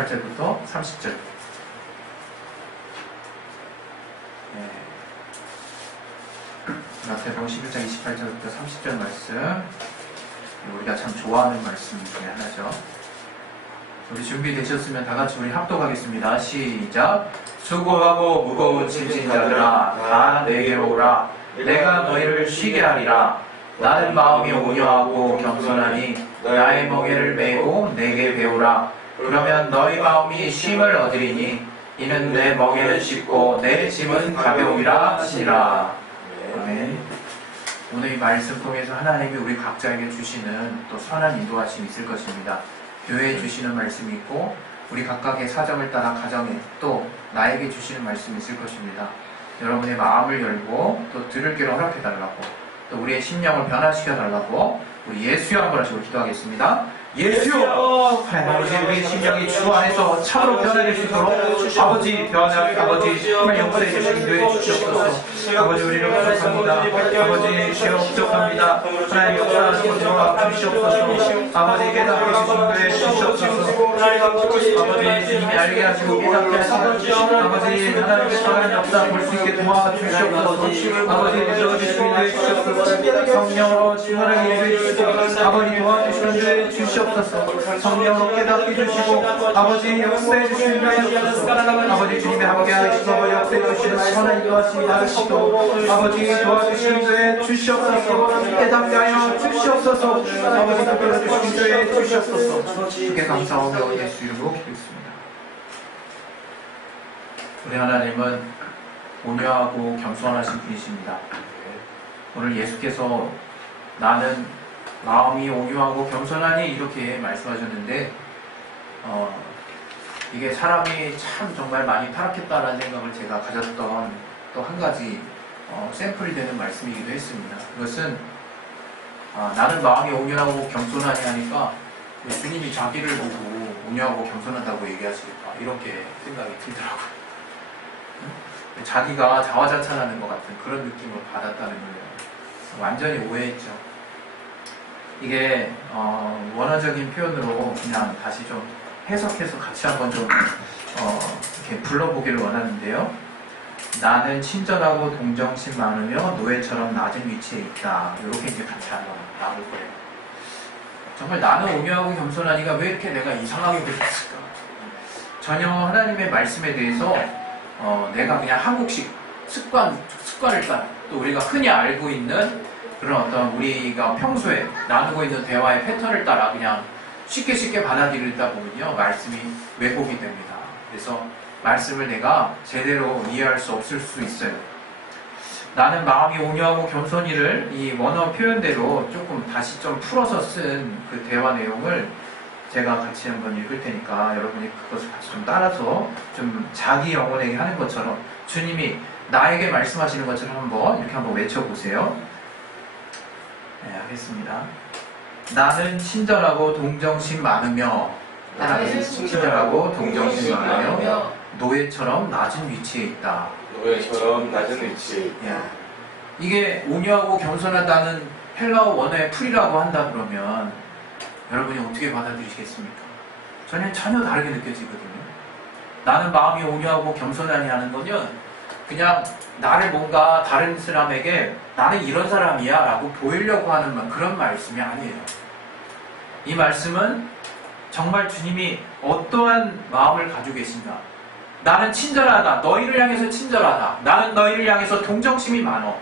28절부터 30절. 마태복음 11장 28절부터 30절 말씀, 우리가 참 좋아하는 말씀 중에 하나죠. 우리 준비되셨으면 다같이 우리 합독하겠습니다. 시작. 수고하고 무거운 짐진 자들아 다 내게로 오라. 내가 너희를 쉬게 하리라. 나는 마음이 온유하고 겸손하니 나의 멍에를 메고 내게 배우라. 그러면 너희 마음이 쉼을 얻으리니 이는 내 멍에는 쉽고 내 짐은 가벼움이라 하시니라. 아멘. 오늘 이 말씀 통해서 하나님이 우리 각자에게 주시는 또 선한 인도하심이 있을 것입니다. 교회에 주시는 말씀이 있고 우리 각각의 사정을 따라 가정에 또 나에게 주시는 말씀이 있을 것입니다. 여러분의 마음을 열고 또 들을 귀를 허락해 달라고, 또 우리의 심령을 변화시켜 달라고 우리 예수여 한번 하시고 기도하겠습니다. 예수여! 아버지, 우리 심령이 주 안에서 참으로 변화될 수 있도록 아버지 정말 용서해 주시기 위해 주시옵소서. 아버지, 우리를 부족합니다. 아버지, 주여 부족합니다. 하나님 역사하시고 도와 주시옵소서. 아버지, 깨닫게 주시기 위해 주시옵소서. 아버지, 주님이 알게 하시고 깨닫게 하시고 아버지, 하나님의 선한 역사 볼 수 있게 도와 주시옵소서. 아버지, 믿어주시기 위해 주시옵소서. 성령으로 주문하기 위해 주시옵소서. 아버지, 도와주시는 위해 주시옵소서. 성령으로 깨닫게 주시고 아버지 역사해 주시는 위해 주시옵소서. 아버지, 주님의 함께 하시고 역사해 주시는 선한 인도하심이 받으시고 아버지 도와주시는 위해 주시옵소서. 깨닫게 하여 주시옵소서. 아버지 도와주시는 위해 주시옵소서. 주께 감사하며 예수 이름으로 기도했습니다. 우리 하나님은 온유하고 겸손하신 분이십니다. 오늘 예수께서 나는 마음이 온유하고 겸손하니 이렇게 말씀하셨는데 이게 사람이 참 정말 많이 타락했다는 생각을 제가 가졌던 또 한 가지 샘플이 되는 말씀이기도 했습니다. 그것은 나는 마음이 온유하고 겸손하니 하니까 주님이 자기를 보고 온유하고 겸손하다고 얘기하시겠다 이렇게 생각이 들더라고요. 자기가 자화자찬하는 것 같은 그런 느낌을 받았다는 거예요. 완전히 오해했죠. 이게 원어적인 표현으로 그냥 다시 좀 해석해서 같이 한번 좀 이렇게 불러보기를 원하는데요. 나는 친절하고 동정심 많으며 노예처럼 낮은 위치에 있다. 이렇게 이제 같이 한번 나올 거예요. 정말 나는 온유하고 겸손하니까 왜 이렇게 내가 이상하게 되었을까? 전혀 하나님의 말씀에 대해서 내가 그냥 한국식 습관을 따라 또 우리가 흔히 알고 있는 그런 어떤 우리가 평소에 나누고 있는 대화의 패턴을 따라 그냥 쉽게 받아들이다 보면요 말씀이 왜곡이 됩니다. 그래서 말씀을 내가 제대로 이해할 수 없을 수 있어요. 나는 마음이 온유하고 겸손이를 이 원어 표현대로 조금 다시 좀 풀어서 쓴 그 대화 내용을 제가 같이 한번 읽을 테니까 여러분이 그것을 같이 좀 따라서 좀 자기 영혼에게 하는 것처럼 주님이 나에게 말씀하시는 것처럼 이렇게 한번 외쳐보세요. 네, 하겠습니다. 나는 친절하고 동정심 많으며 나는 친절하고 동정심 많으며 노예처럼 낮은 위치에 있다. 노예처럼 낮은 위치. 이게 온유하고 겸손하다는 헬라어 원어의 풀이라고 한다 그러면 여러분이 어떻게 받아들이시겠습니까? 전혀 다르게 느껴지거든요. 나는 마음이 온유하고 겸손하니 하는 거는 그냥 나를 뭔가 다른 사람에게 나는 이런 사람이야 라고 보이려고 하는 그런 말씀이 아니에요. 이 말씀은 정말 주님이 어떠한 마음을 가지고 계신가. 나는 친절하다. 너희를 향해서 친절하다. 나는 너희를 향해서 동정심이 많어.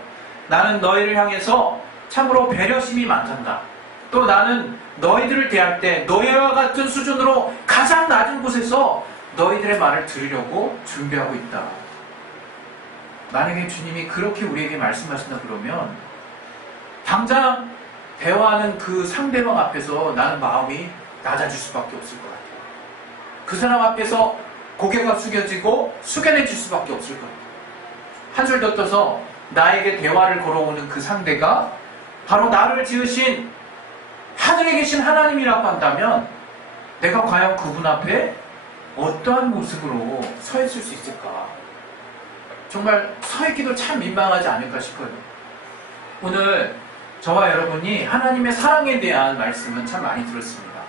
나는 너희를 향해서 참으로 배려심이 많단다. 또 나는 너희들을 대할 때 너희와 같은 수준으로 가장 낮은 곳에서 너희들의 말을 들으려고 준비하고 있다. 만약에 주님이 그렇게 우리에게 말씀하신다 그러면 당장 대화하는 그 상대방 앞에서 나는 마음이 낮아질 수밖에 없을 것 같아요. 그 사람 앞에서 고개가 숙여지고 숙연해질 수밖에 없을 것 같아요. 한술 더 떠서 나에게 대화를 걸어오는 그 상대가 바로 나를 지으신 하늘에 계신 하나님이라고 한다면 내가 과연 그분 앞에 어떠한 모습으로 서 있을 수 있을까? 정말 서 있기도 참 민망하지 않을까 싶어요. 오늘 저와 여러분이 하나님의 사랑에 대한 말씀은 참 많이 들었습니다.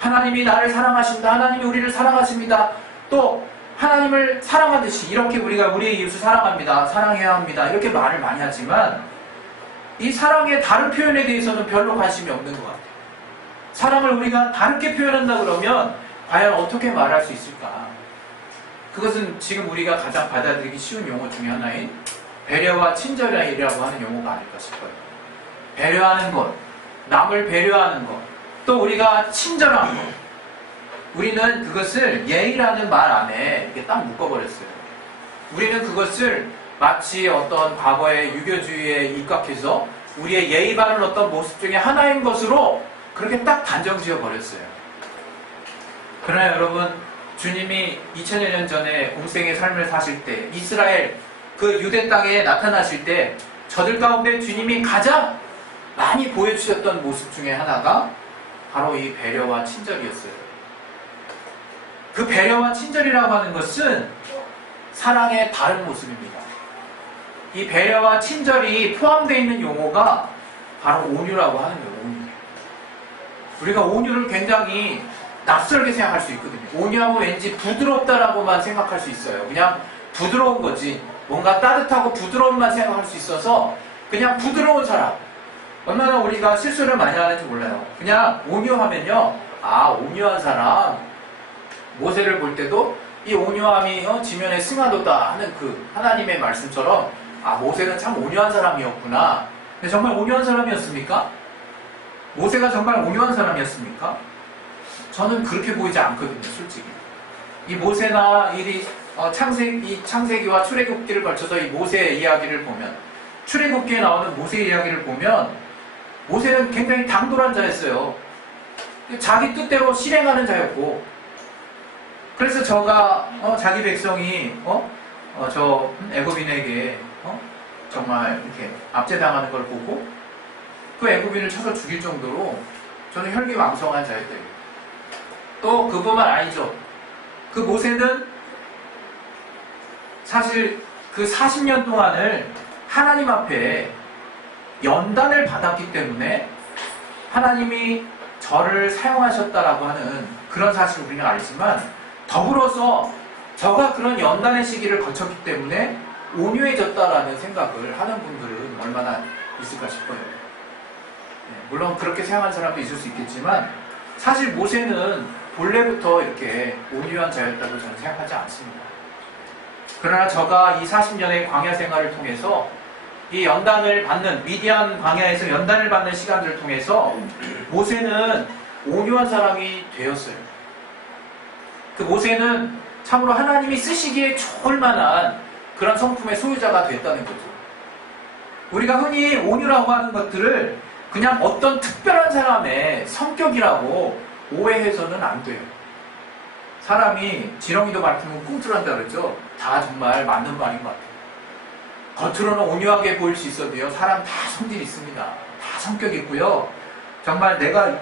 하나님이 나를 사랑하신다. 하나님이 우리를 사랑하십니다. 또 하나님을 사랑하듯이 이렇게 우리가 우리의 이웃을 사랑합니다. 사랑해야 합니다. 이렇게 말을 많이 하지만 이 사랑의 다른 표현에 대해서는 별로 관심이 없는 것 같아요. 사랑을 우리가 다르게 표현한다 그러면 과연 어떻게 말할 수 있을까? 그것은 지금 우리가 가장 받아들이기 쉬운 용어 중에 하나인 배려와 친절이라고 하는 용어가 아닐까 싶어요. 배려하는 것, 남을 배려하는 것, 또 우리가 친절한 것. 우리는 그것을 예의라는 말 안에 이렇게 딱 묶어버렸어요. 우리는 그것을 마치 어떤 과거의 유교주의에 입각해서 우리의 예의 바른 어떤 모습 중에 하나인 것으로 그렇게 딱 단정 지어 버렸어요. 그러나 여러분, 주님이 2000여 년 전에 공생의 삶을 사실 때 이스라엘 그 유대 땅에 나타나실 때 저들 가운데 주님이 가장 많이 보여주셨던 모습 중에 하나가 바로 이 배려와 친절이었어요. 그 배려와 친절이라고 하는 것은 사랑의 다른 모습입니다. 이 배려와 친절이 포함되어 있는 용어가 바로 온유라고 하는 거예요. 온유. 우리가 온유를 굉장히 낯설게 생각할 수 있거든요. 온유하고 왠지 부드럽다라고만 생각할 수 있어요. 그냥 부드러운 거지. 뭔가 따뜻하고 부드러움만 생각할 수 있어서 그냥 부드러운 사람. 얼마나 우리가 실수를 많이 하는지 몰라요. 그냥 온유하면요. 아, 온유한 사람. 모세를 볼 때도 이 온유함이 지면에 승하도다 하는 그 하나님의 말씀처럼 아, 모세는 참 온유한 사람이었구나. 근데 정말 온유한 사람이었습니까? 모세가 정말 온유한 사람이었습니까? 저는 그렇게 보이지 않거든요, 솔직히. 이 모세나 창세기와 출애굽기를 걸쳐서 이 모세의 이야기를 보면, 출애굽기에 나오는 모세의 이야기를 보면, 모세는 굉장히 당돌한 자였어요. 자기 뜻대로 실행하는 자였고, 그래서 자기 백성이, 저 애굽인에게, 정말 이렇게 압제당하는 걸 보고, 그 애굽인을 쳐서 죽일 정도로 저는 혈기왕성한 자였대요. 또 그뿐만 아니죠. 그 모세는 사실 그 40년 동안을 하나님 앞에 연단을 받았기 때문에 하나님이 저를 사용하셨다라고 하는 그런 사실을 우리는 알지만 더불어서 저가 그런 연단의 시기를 거쳤기 때문에 온유해졌다라는 생각을 하는 분들은 얼마나 있을까 싶어요. 물론 그렇게 생각하는 사람도 있을 수 있겠지만 사실 모세는 본래부터 이렇게 온유한 자였다고 저는 생각하지 않습니다. 그러나 저가 이 40년의 광야 생활을 통해서 이 연단을 받는 미디안 광야에서 연단을 받는 시간들을 통해서 모세는 온유한 사람이 되었어요. 그 모세는 참으로 하나님이 쓰시기에 좋을 만한 그런 성품의 소유자가 됐다는 거죠. 우리가 흔히 온유라고 하는 것들을 그냥 어떤 특별한 사람의 성격이라고 오해해서는 안 돼요. 사람이 지렁이도 밟히면 꿈틀한다 그러죠. 다 정말 맞는 말인 것 같아요. 겉으로는 온유하게 보일 수 있어도요. 사람 다 성질이 있습니다. 다 성격이 있고요. 정말 내가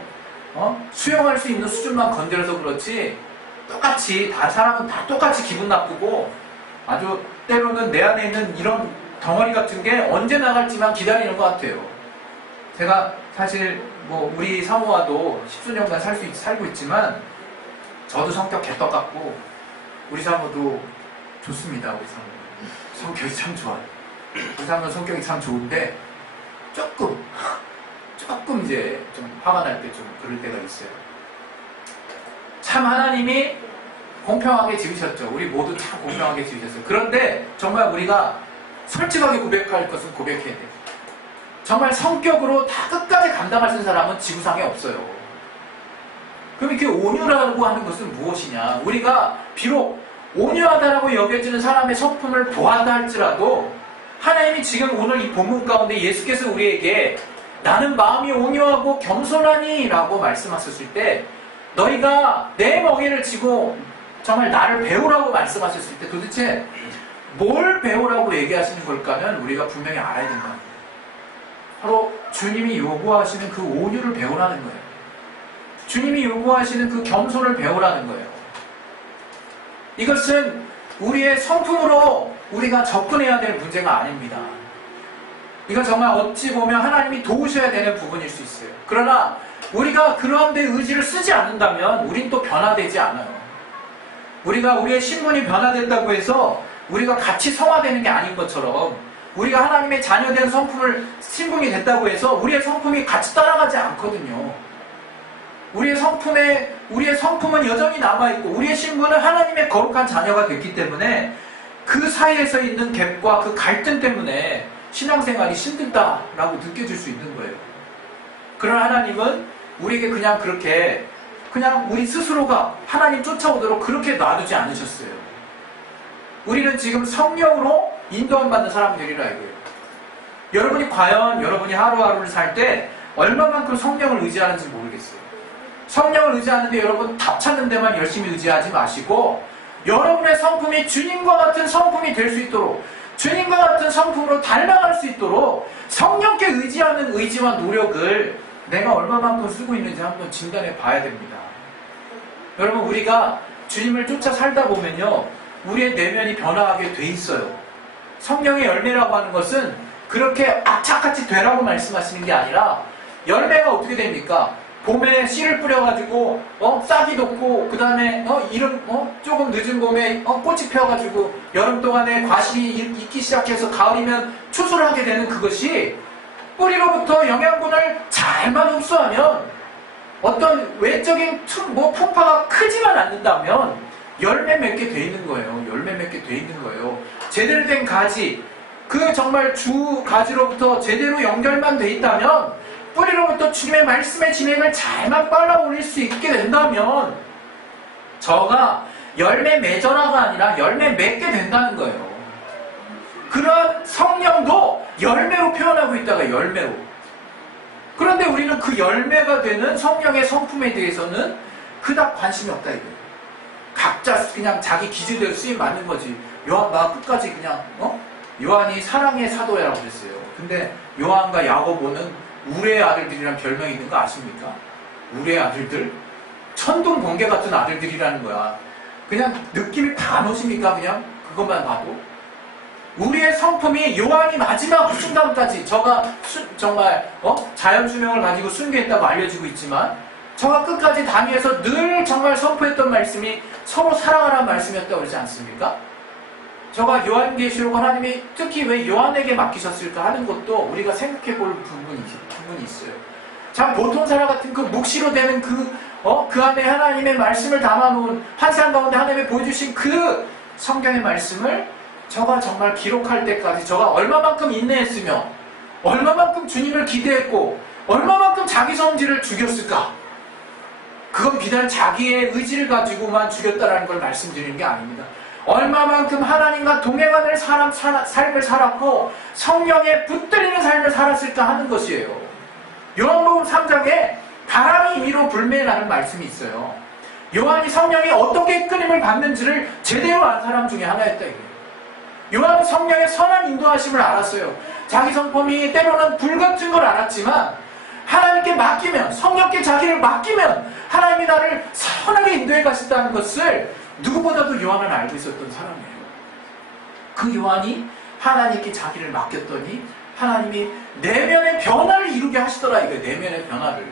수용할 수 있는 수준만 건드려서 그렇지 똑같이 다 사람은 다 똑같이 기분 나쁘고 아주 때로는 내 안에 있는 이런 덩어리 같은 게 언제 나갈지만 기다리는 것 같아요. 제가 사실 우리 사모와도 10수년간 살고 있지만 저도 성격 개떡 같고 우리 사모도 좋습니다. 우리 사모 성격이 참 좋아요. 우리 사모는 성격이 참 좋은데 조금 이제 좀 화가 날 때 좀 그럴 때가 있어요. 참 하나님이 공평하게 지으셨죠. 우리 모두 참 공평하게 지으셨어요. 그런데 정말 우리가 솔직하게 고백할 것은 고백해야 돼요. 정말 성격으로 다 끝까지 감당할 수 있는 사람은 지구상에 없어요. 그럼 이렇게 온유라고 하는 것은 무엇이냐? 우리가 비록 온유하다라고 여겨지는 사람의 성품을 보았다 할지라도 하나님이 지금 오늘 이 본문 가운데 예수께서 우리에게 나는 마음이 온유하고 겸손하니 라고 말씀하셨을 때 너희가 내 멍에를 지고 정말 나를 배우라고 말씀하셨을 때 도대체 뭘 배우라고 얘기하시는 걸까면 우리가 분명히 알아야 된다. 바로 주님이 요구하시는 그 온유를 배우라는 거예요. 주님이 요구하시는 그 겸손을 배우라는 거예요. 이것은 우리의 성품으로 우리가 접근해야 될 문제가 아닙니다. 이건 정말 어찌 보면 하나님이 도우셔야 되는 부분일 수 있어요. 그러나 우리가 그런 데 의지를 쓰지 않는다면 우린 또 변화되지 않아요. 우리가 우리의 신분이 변화된다고 해서 우리가 같이 성화되는 게 아닌 것처럼 우리가 하나님의 자녀된 성품을 신분이 됐다고 해서 우리의 성품이 같이 따라가지 않거든요. 우리의 성품은 여전히 남아있고 우리의 신분은 하나님의 거룩한 자녀가 됐기 때문에 그 사이에서 있는 갭과 그 갈등 때문에 신앙생활이 힘들다라고 느껴질 수 있는 거예요. 그러나 하나님은 우리에게 그냥 우리 스스로가 하나님 쫓아오도록 그렇게 놔두지 않으셨어요. 우리는 지금 성령으로 인도함 받는 사람들이라 이거예요. 여러분이 과연 여러분이 하루하루를 살 때 얼마만큼 성령을 의지하는지 모르겠어요. 성령을 의지하는데 여러분 답 찾는 데만 열심히 의지하지 마시고 여러분의 성품이 주님과 같은 성품이 될 수 있도록 주님과 같은 성품으로 닮아갈 수 있도록 성령께 의지하는 의지와 노력을 내가 얼마만큼 쓰고 있는지 한번 진단해 봐야 됩니다. 여러분 우리가 주님을 쫓아 살다 보면요 우리의 내면이 변화하게 돼 있어요. 성령의 열매라고 하는 것은 그렇게 악착같이 되라고 말씀하시는 게 아니라 열매가 어떻게 됩니까? 봄에 씨를 뿌려가지고 싹이 돋고 그 다음에 조금 늦은 봄에 꽃이 펴가지고 여름 동안에 과실이 익기 시작해서 가을이면 추수를 하게 되는 그것이 뿌리로부터 영양분을 잘만 흡수하면 어떤 외적인 풍파가 크지만 않는다면 열매 맺게 돼 있는 거예요. 열매 맺게 돼 있는 거예요. 제대로 된 가지, 그 정말 주 가지로부터 제대로 연결만 돼 있다면 뿌리로부터 주님의 말씀의 진행을 잘만 빨라 올릴 수 있게 된다면 저가 열매 맺어라가 아니라 열매 맺게 된다는 거예요. 그런 성령도 열매로 표현하고 있다가 열매로. 그런데 우리는 그 열매가 되는 성령의 성품에 대해서는 그닥 관심이 없다 이거예요. 각자 그냥 자기 기질대로 쓰임 맞는 거지. 요한가 끝까지 그냥 요한이 사랑의 사도라고 그랬어요. 근데 요한과 야고보는 우레의 아들들이란 별명이 있는 거 아십니까? 우레의 아들들? 천둥 번개 같은 아들들이라는 거야. 그냥 느낌이 다 안 오십니까? 그냥 그것만 봐도. 우리의 성품이 요한이 마지막 순간까지 저가 정말 자연수명을 가지고 순교했다고 알려지고 있지만 저가 끝까지 다니면서 늘 정말 선포했던 말씀이 서로 사랑하라는 말씀이었다고 그러지 않습니까? 저가 요한계시록 하나님이 특히 왜 요한에게 맡기셨을까 하는 것도 우리가 생각해 볼 부분이 있어요. 참 보통 사람 같은 그 묵시로 되는 그 안에 하나님의 말씀을 담아놓은 환상 가운데 하나님이 보여주신 그 성경의 말씀을 저가 정말 기록할 때까지 저가 얼마만큼 인내했으며 얼마만큼 주님을 기대했고 얼마만큼 자기 성질을 죽였을까? 그건 비단 자기의 의지를 가지고만 죽였다라는 걸 말씀드리는 게 아닙니다. 얼마만큼 하나님과 동행하는 삶을 살았고 성령에 붙들리는 삶을 살았을까 하는 것이에요. 요한복음 3장에 바람이 위로 불매라는 말씀이 있어요. 요한이 성령이 어떻게 이끌림을 받는지를 제대로 안 사람 중에 하나였다 이거예요. 요한은 성령의 선한 인도하심을 알았어요. 자기 성품이 때로는 불같은 걸 알았지만 하나님께 맡기면, 성령께 자기를 맡기면 하나님이 나를 선하게 인도해 가신다는 것을 누구보다도 요한은 알고 있었던 사람이에요. 그 요한이 하나님께 자기를 맡겼더니 하나님이 내면의 변화를 이루게 하시더라 이거예요. 내면의 변화를.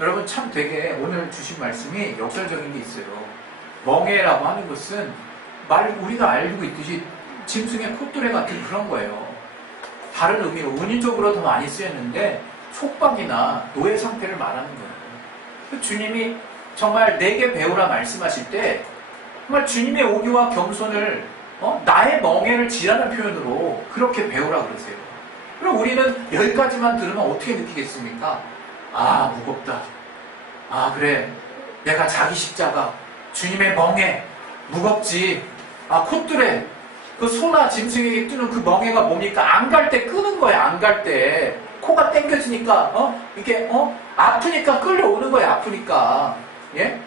여러분 참 되게 오늘 주신 말씀이 역설적인 게 있어요. 멍에라고 하는 것은 우리가 알고 있듯이 짐승의 콧뚜레 같은 그런 거예요. 다른 의미로 은유적으로 더 많이 쓰였는데 속박이나 노예 상태를 말하는 거예요. 주님이 정말 내게 배우라 말씀하실 때 정말 주님의 온유와 겸손을 나의 멍에를 지라는 표현으로 그렇게 배우라 그러세요. 그럼 우리는 여기까지만 들으면 어떻게 느끼겠습니까? 아 무겁다. 아 그래 내가 자기 십자가 주님의 멍에 무겁지. 아 콧뚜레 그 소나 짐승에게 뜨는 그 멍에가 뭡니까? 안 갈 때 끄는 거야. 안 갈 때 코가 땡겨지니까 이게 아프니까 끌려오는 거야. 아프니까 예?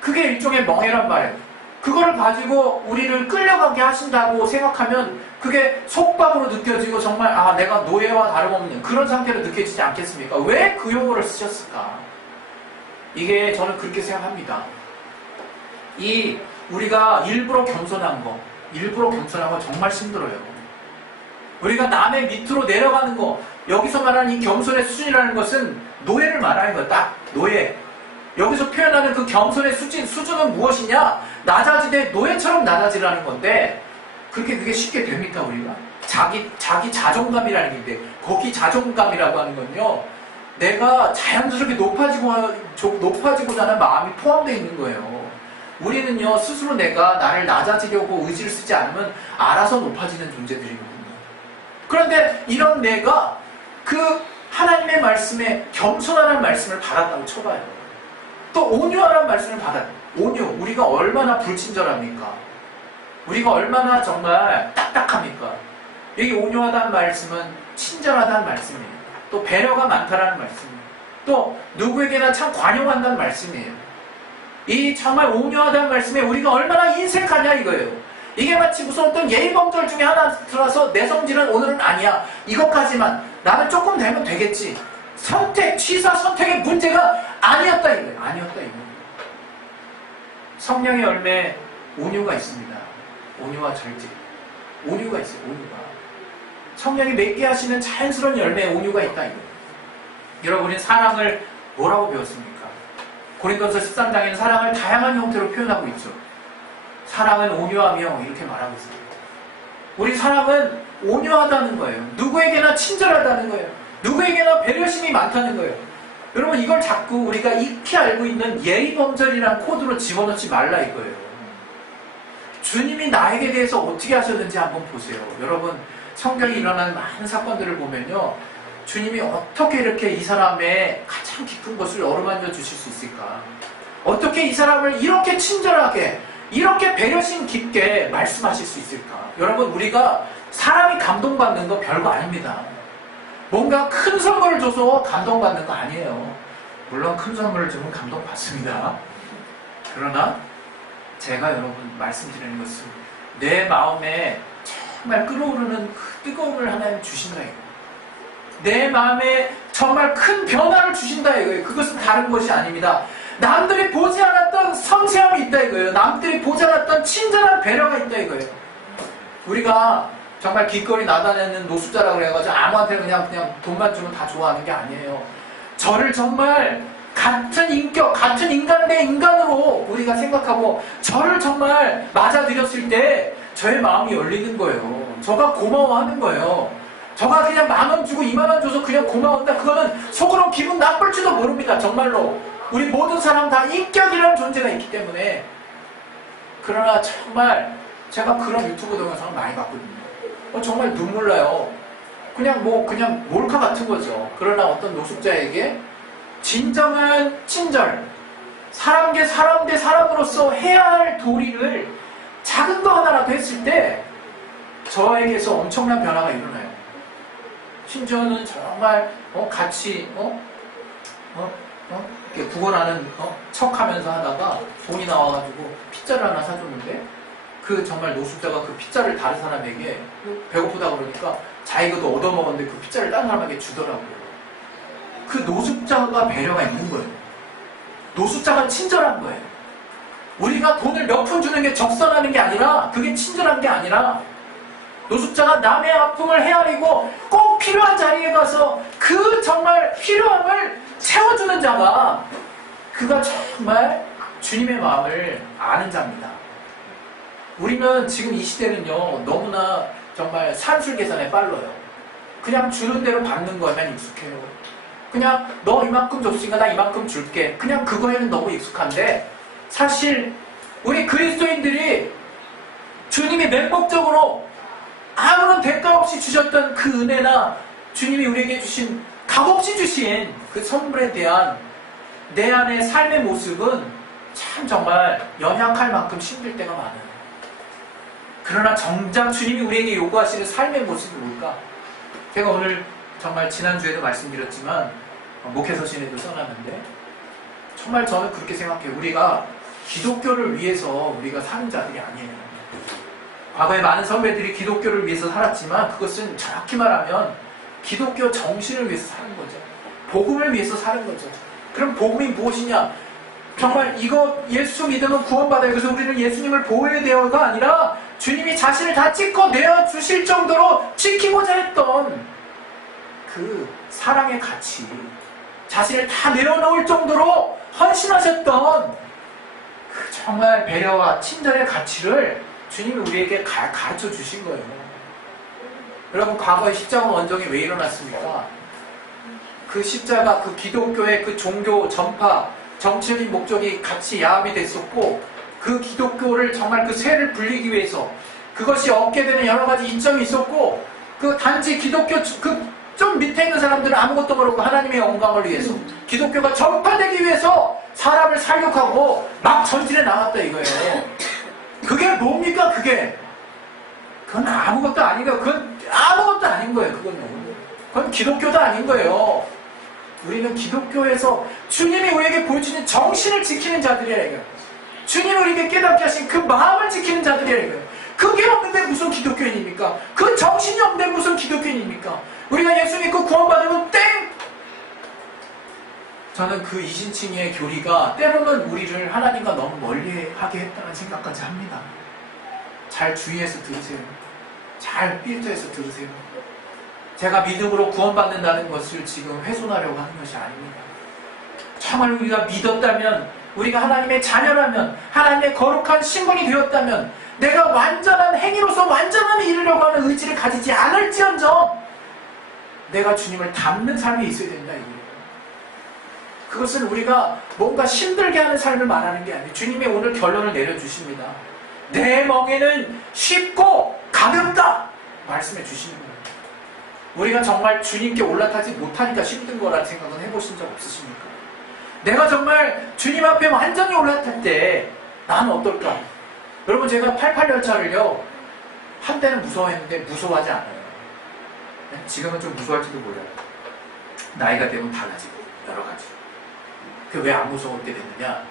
그게 일종의 멍에란 말이에요. 그거를 가지고 우리를 끌려가게 하신다고 생각하면 그게 속박으로 느껴지고 정말 내가 노예와 다름없는 그런 상태로 느껴지지 않겠습니까? 왜 그 용어를 쓰셨을까? 이게 저는 그렇게 생각합니다. 우리가 일부러 겸손한 거 정말 힘들어요. 우리가 남의 밑으로 내려가는 거, 여기서 말하는 이 겸손의 수준이라는 것은 노예를 말하는 거야. 딱 노예. 여기서 표현하는 그 겸손의 수준은 무엇이냐? 낮아지되 노예처럼 낮아지라는 건데 그게 쉽게 됩니까 우리가? 자기 자존감이라는 게 있는데 거기 자존감이라고 하는 건요. 내가 자연스럽게 높아지고자 하는 마음이 포함되어 있는 거예요. 우리는요 스스로 내가 나를 낮아지려고 의지를 쓰지 않으면 알아서 높아지는 존재들이거든요. 그런데 이런 내가 그 하나님의 말씀에 겸손하라는 말씀을 받았다고 쳐봐요. 또 온유하라는 말씀을 온유, 우리가 얼마나 불친절합니까? 우리가 얼마나 정말 딱딱합니까? 여기 온유하다는 말씀은 친절하다는 말씀이에요. 또 배려가 많다라는 말씀이에요. 또 누구에게나 참 관용한다는 말씀이에요. 이 정말 온유하다는 말씀에 우리가 얼마나 인색하냐 이거예요. 이게 마치 무슨 어떤 예의범절 중에 하나 들어서 내 성질은 오늘은 아니야. 이것까지만 나는 조금 되면 되겠지. 취사 선택의 문제가 아니었다 이거예요. 아니었다 이거예요. 성령의 열매 온유가 있습니다. 온유와 절제. 온유가 있어요. 온유가. 성령이 맺게 하시는 자연스러운 열매에 온유가 있다 이거예요. 여러분이 사랑을 뭐라고 배웠습니까? 고린도서 13장에는 사랑을 다양한 형태로 표현하고 있죠. 사랑은 온유하며 이렇게 말하고 있습니다. 우리 사랑은 온유하다는 거예요. 누구에게나 친절하다는 거예요. 누구에게나 배려심이 많다는 거예요. 여러분 이걸 자꾸 우리가 익히 알고 있는 예의범절이란 코드로 집어넣지 말라 이거예요. 주님이 나에게 대해서 어떻게 하셨는지 한번 보세요. 여러분 성경에 일어나는 많은 사건들을 보면요. 주님이 어떻게 이렇게 이 사람의 가장 깊은 것을 어루만져 주실 수 있을까? 어떻게 이 사람을 이렇게 친절하게 이렇게 배려심 깊게 말씀하실 수 있을까? 여러분 우리가 사람이 감동받는 거 별거 아닙니다. 뭔가 큰 선물을 줘서 감동받는 거 아니에요. 물론 큰 선물을 주면 감동받습니다. 그러나 제가 여러분 말씀드리는 것은 내 마음에 정말 끓어오르는 그 뜨거움을 하나님 주신다 이거예요. 내 마음에 정말 큰 변화를 주신다 이거예요. 그것은 다른 것이 아닙니다. 남들이 보지 않았던 섬세함이 있다 이거예요. 남들이 보지 않았던 친절한 배려가 있다 이거예요. 우리가 정말 길거리 나다니는 노숙자라고 그래가지고 아무한테 그냥 돈만 주면 다 좋아하는 게 아니에요. 저를 정말 같은 인격, 같은 인간 대 인간으로 우리가 생각하고 저를 정말 맞아들였을 때 저의 마음이 열리는 거예요. 저가 고마워하는 거예요. 저가 그냥 10,000원 주고 20,000원 줘서 그냥 고마운다. 그거는 속으로 기분 나쁠지도 모릅니다. 정말로. 우리 모든 사람 다 인격이라는 존재가 있기 때문에. 그러나 정말 제가 그런 유튜브 동영상을 많이 봤거든요. 정말 눈물 나요. 그냥 몰카 같은 거죠. 그러나 어떤 노숙자에게 진정한 친절, 사람 대 사람으로서 해야 할 도리를 작은 거 하나라도 했을 때 저에게서 엄청난 변화가 일어나요. 심지어는 정말 같이 이렇게 구걸하는 척하면서 하다가 돈이 나와가지고 피자를 하나 사줬는데 그 정말 노숙자가 그 피자를 다른 사람에게 배고프다 그러니까 자기가 얻어먹었는데 그 피자를 다른 사람에게 주더라고요. 그 노숙자가 배려가 있는 거예요. 노숙자가 친절한 거예요. 우리가 돈을 몇 푼 주는 게 적선하는 게 아니라 그게 친절한 게 아니라 노숙자가 남의 아픔을 헤아리고 꼭 필요한 자리에 가서 그 정말 필요함을 채워주는 자가 그가 정말 주님의 마음을 아는 자입니다. 우리는 지금 이 시대는요 너무나 정말 산술 계산에 빨라요. 그냥 주는 대로 받는 거에만 익숙해요. 그냥 너 이만큼 줬으니까 나 이만큼 줄게. 그냥 그거에는 너무 익숙한데 사실 우리 그리스도인들이 주님이 맹목적으로 아무런 대가 없이 주셨던 그 은혜나 주님이 우리에게 주신 값없이 주신 그 선물에 대한 내 안의 삶의 모습은 참 정말 연약할 만큼 힘들 때가 많아요. 그러나 정작 주님이 우리에게 요구하시는 삶의 모습이 뭘까? 제가 오늘 정말 지난주에도 말씀드렸지만 목회서신에도 써놨는데 정말 저는 그렇게 생각해요. 우리가 기독교를 위해서 우리가 사는 자들이 아니에요. 과거에 많은 선배들이 기독교를 위해서 살았지만 그것은 정확히 말하면 기독교 정신을 위해서 사는 거죠. 복음을 위해서 사는 거죠. 그럼 복음이 무엇이냐? 정말 이거 예수 믿으면 구원받아요. 그래서 우리는 예수님을 보호해야 되어가 아니라 주님이 자신을 다 찍고 내어주실 정도로 지키고자 했던 그 사랑의 가치, 자신을 다 내어놓을 정도로 헌신하셨던 그 정말 배려와 친절의 가치를 주님이 우리에게 가르쳐 주신 거예요. 여러분, 과거에 십자가 원정이 왜 일어났습니까? 그 십자가, 그 기독교의 그 종교 전파, 정치적인 목적이 같이 야합이 됐었고, 그 기독교를 정말 그 쇠를 불리기 위해서 그것이 얻게 되는 여러 가지 이점이 있었고, 그 단지 기독교 그 좀 밑에 있는 사람들은 아무것도 모르고 하나님의 영광을 위해서 기독교가 전파되기 위해서 사람을 살육하고 막 전진해 나갔다 이거예요. 그게 뭡니까 그게? 그건 아무것도 아닌 거예요. 그건 아무것도 아닌 거예요. 그건 기독교도 아닌 거예요. 우리는 기독교에서 주님이 우리에게 보여주는 정신을 지키는 자들이야 이거예요. 주님이 우리에게 깨닫게 하신 그 마음을 지키는 자들이야 이거예요. 그게 없는데 무슨 기독교인입니까? 그 정신이 없는데 무슨 기독교인입니까? 우리가 예수 믿고 구원받으면 땡! 저는 그 이신칭의 교리가 때로는 우리를 하나님과 너무 멀리하게 했다는 생각까지 합니다. 잘 주의해서 들으세요. 잘 필터해서 들으세요. 제가 믿음으로 구원받는다는 것을 지금 훼손하려고 하는 것이 아닙니다. 정말 우리가 믿었다면, 우리가 하나님의 자녀라면, 하나님의 거룩한 신분이 되었다면, 내가 완전한 행위로서 완전함에 이르려고 하는 의지를 가지지 않을지언정 내가 주님을 닮는 삶이 있어야 된다 이거예요. 그것은 우리가 뭔가 힘들게 하는 삶을 말하는 게 아니에요. 주님이 오늘 결론을 내려주십니다. 내 멍에는 쉽고 가볍다 말씀해 주시는 거예요. 우리가 정말 주님께 올라타지 못하니까 힘든 거라는 생각은 해보신 적 없으십니까? 내가 정말 주님 앞에 완전히 올라탈 때 나는 어떨까? 여러분, 제가 88열차를요 한때는 무서워했는데 무서워하지 않아요. 지금은 좀 무서워할지도 몰라요. 나이가 되면 달라지고 여러 가지. 그게 왜 안 무서웠게 됐느냐?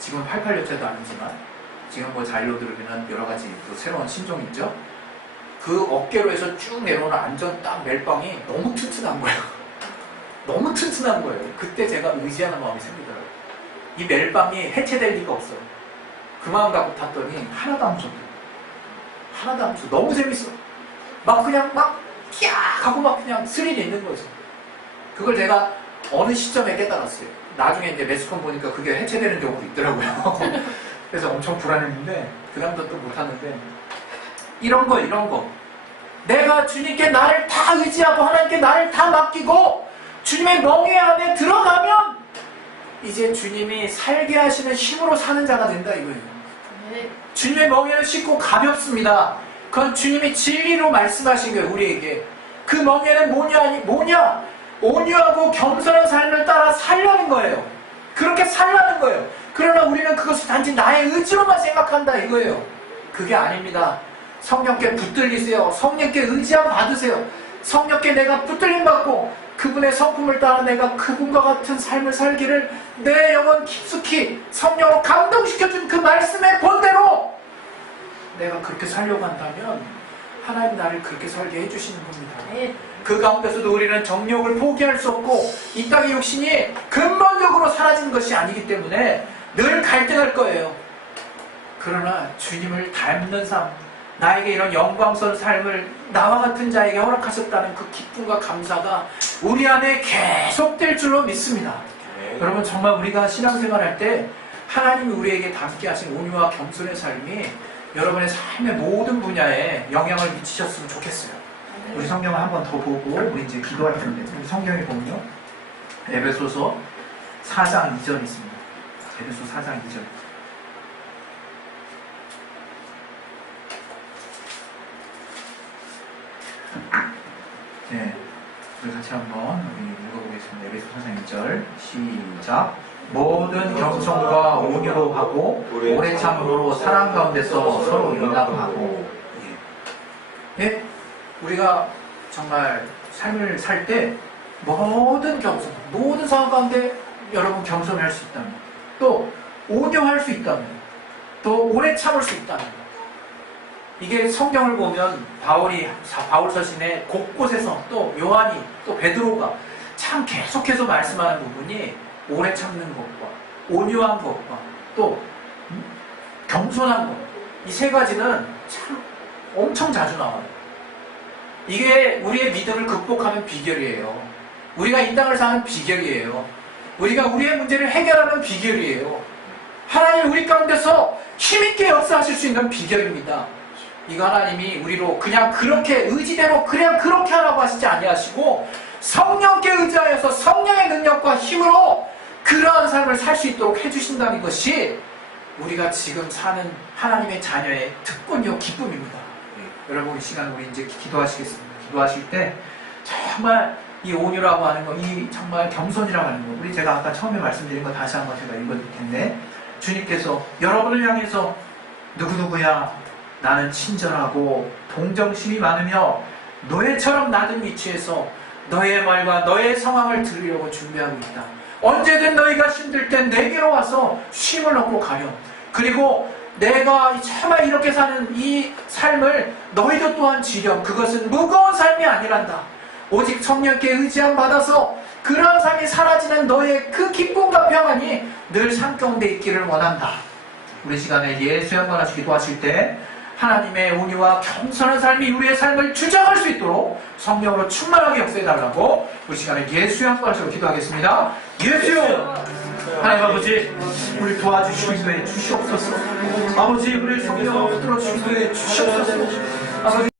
지금 88열차도 아니지만 지금 뭐 자일로드르기는 여러 가지 또 새로운 신종 있죠? 그 어깨로 해서 쭉 내려오는 안전 딱 멜빵이 너무 튼튼한 거예요. 너무 튼튼한 거예요. 그때 제가 의지하는 마음이 생기더라고요. 이 멜빵이 해체될 리가 없어요. 그 마음 갖고 탔더니 하나도 안 무섭더라고요. 하나도 안 무서워. 너무 재밌어. 막 그냥 막 끼악 하고 막 그냥 스릴이 있는 거죠. 그걸 제가 어느 시점에 깨달았어요. 나중에 이제 매스컴 보니까 그게 해체되는 경우도 있더라고요. 그래서 엄청 불안했는데 그 다음부터 또 못하는데 이런 거 내가 주님께 나를 다 의지하고 하나님께 나를 다 맡기고 주님의 멍에 안에 들어가면 이제 주님이 살게 하시는 힘으로 사는 자가 된다 이거예요. 주님의 멍에는 쉽고 가볍습니다. 그건 주님이 진리로 말씀하신 거예요. 우리에게 그 멍에는 뭐냐? 온유하고 겸손한 삶을 따라 살려는 거예요. 그렇게 살라는 거예요. 그러나 우리는 그것을 단지 나의 의지로만 생각한다 이거예요. 그게 아닙니다. 성령께 붙들리세요. 성령께 의지함 받으세요. 성령께 내가 붙들림 받고 그분의 성품을 따라 내가 그분과 같은 삶을 살기를 내 영혼 깊숙이 성령으로 감동시켜준 그 말씀의 본대로 내가 그렇게 살려고 한다면 하나님 나를 그렇게 살게 해주시는 겁니다. 그 가운데서도 우리는 정욕을 포기할 수 없고 이 땅의 욕심이 근본적으로 사라지는 것이 아니기 때문에 늘 갈등할 거예요. 그러나 주님을 닮는 삶, 나에게 이런 영광스러운 삶을 나와 같은 자에게 허락하셨다는 그 기쁨과 감사가 우리 안에 계속될 줄로 믿습니다. 여러분, 정말 우리가 신앙생활할 때 하나님이 우리에게 담게 하신 온유와 겸손의 삶이 여러분의 삶의 모든 분야에 영향을 미치셨으면 좋겠어요. 우리 성경을 한 번 더 보고 우리 이제 기도할 텐데, 우리 성경에 보면요, 에베소서 4장 2절 있습니다. 에베소 4장 2절. 네, 우리 같이 한번 읽어보겠습니다. 에베소 4장 2절 시작. 모든 겸손과 온유로 하고 오래 참음으로 사랑 가운데서 서로 용납하고. 예, 우리가 정말 삶을 살 때 모든 겸손, 모든 상황 가운데 여러분 겸손할 수 있다면, 또 온유할 수 있다면, 또 오래 참을 수 있다면, 이게 성경을 보면 바울 서신의 곳곳에서 또 요한이 또 베드로가 참 계속해서 말씀하는 부분이 오래 참는 것과 온유한 것과 또 겸손한 것, 이 세 가지는 참 엄청 자주 나와요. 이게 우리의 믿음을 극복하는 비결이에요. 우리가 이 땅을 사는 비결이에요. 우리가 우리의 문제를 해결하는 비결이에요. 하나님 우리 가운데서 힘있게 역사하실 수 있는 비결입니다. 이거 하나님이 우리로 그냥 그렇게 의지대로 그냥 그렇게 하라고 하시지 아니하시고 성령께 의지하여서 성령의 능력과 힘으로 그러한 삶을 살 수 있도록 해주신다는 것이 우리가 지금 사는 하나님의 자녀의 특권이요 기쁨입니다. 여러분 이 시간 우리 이제 기도하시겠습니다. 기도하실 때 정말 이 온유라고 하는 거, 이 정말 겸손이라고 하는 거, 우리 제가 아까 처음에 말씀드린 거 다시 한번 제가 읽어드릴 텐데 주님께서 여러분을 향해서 누구누구야 나는 친절하고 동정심이 많으며 너희처럼 낮은 위치에서 너의 말과 너의 상황을 들으려고 준비하고 있다. 언제든 너희가 힘들 땐 내게로 와서 쉼을 얻고 가렴. 그리고 내가 정말 이렇게 사는 이 삶을 너희도 또한 지렴. 그것은 무거운 삶이 아니란다. 오직 성령께 의지함 받아서 그러한 삶이 사라지는 너의 그 기쁨과 평안이 늘 삶 가운데 있기를 원한다. 우리 시간에 예수 한 번 하시 기도하실 때 하나님의 온유와 겸손한 삶이 우리의 삶을 주장할 수 있도록 성령으로 충만하게 역사해달라고 우리 시간에 예수 한 번 하시고 기도하겠습니다. 예수! 하나님 아버지 우리 도와주시기도 해 주시옵소서. 아버지 우리 성령을 붙들어 주시기도 해 주시옵소서. 아버지